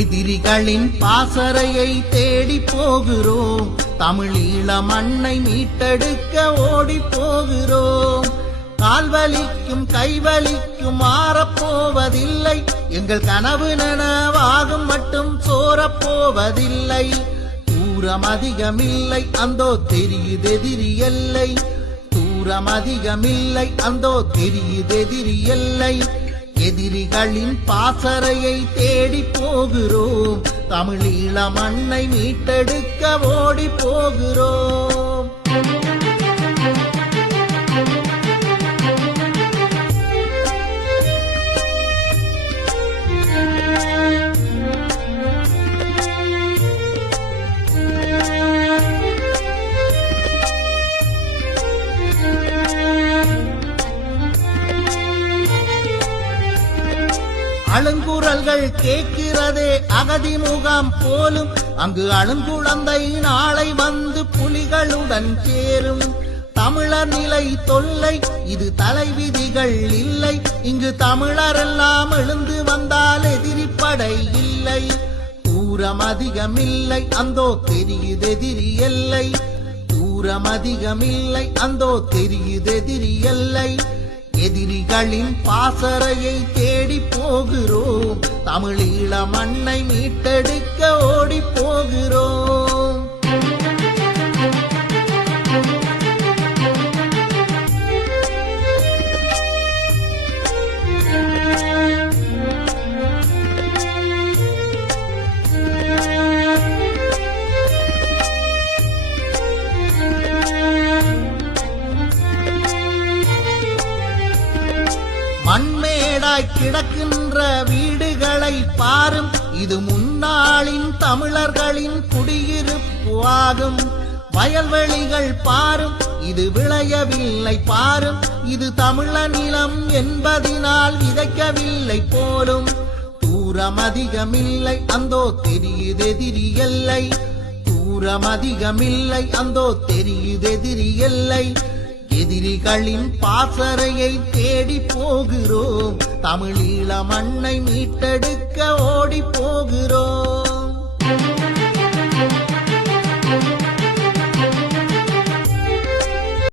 எதிரிகளின் பாசறையை தேடி போகிறோம். தமிழீழ மண்ணை மீட்டெடுக்க ஓடி போகிறோம். கால்வலிக்கும் கைவலிக்கும் மாறப்போவதில்லை. எங்கள் கனவு நனவாகும் மட்டும் சோரப்போவதில்லை தூரம் அதிகமில்லை அந்தோ தெரியுதெதிரி எல்லை. தூரம் அதிகமில்லை அந்தோ தெரியுதெதிரி எல்லை. எதிரிகளின் பாசறையை தேடி போகிறோம். தமிழீழ மண்ணை மீட்டெடுக்க ஓடி போகிறோம். அழுங்குரல்கள் கேட்கிறதே அகதி முகாம் போலும். அங்கு அழுங்குழந்தை நாளை வந்து புலிகளுடன் சேரும். தமிழர் நிலை தொல்லை இது தலைவிதிகள் இல்லை. இங்கு தமிழர் எல்லாம் எழுந்து வந்தால் எதிரிப்படை இல்லை. தூரம் அதிகமில்லை அந்தோ தெரியுதெதிரி எல்லை. தூரம் அதிகமில்லை அந்தோ தெரியுதெதிரி எல்லை. எதிரிகளின் பாசறையை தேடி போகிறோம். தமிழீழ மண்ணை மீட்டெடுக்க ஓடி போகிறோம். மண்மேடாய் கிடக்கின்ற வீடுகளை பாரும். இது முன்னாளின் தமிழர்களின் குடியிருப்பு ஆகும். வயல்வெளிகள் பாரும். இது விளையவில்லை பாரும். இது தமிழ நிலம் என்பதினால் விதைக்கவில்லை போலும். தூரம் அதிகமில்லை அந்தோ தெரியுதெதிரி எல்லை. தூரம் அதிகமில்லை அந்தோ தெரியுதெதிரி எல்லை. எதிரிகளின் பாசறையை தேடி போகிறோம். தமிழீழ மண்ணை மீட்டெடுக்க ஓடி போகிறோம்.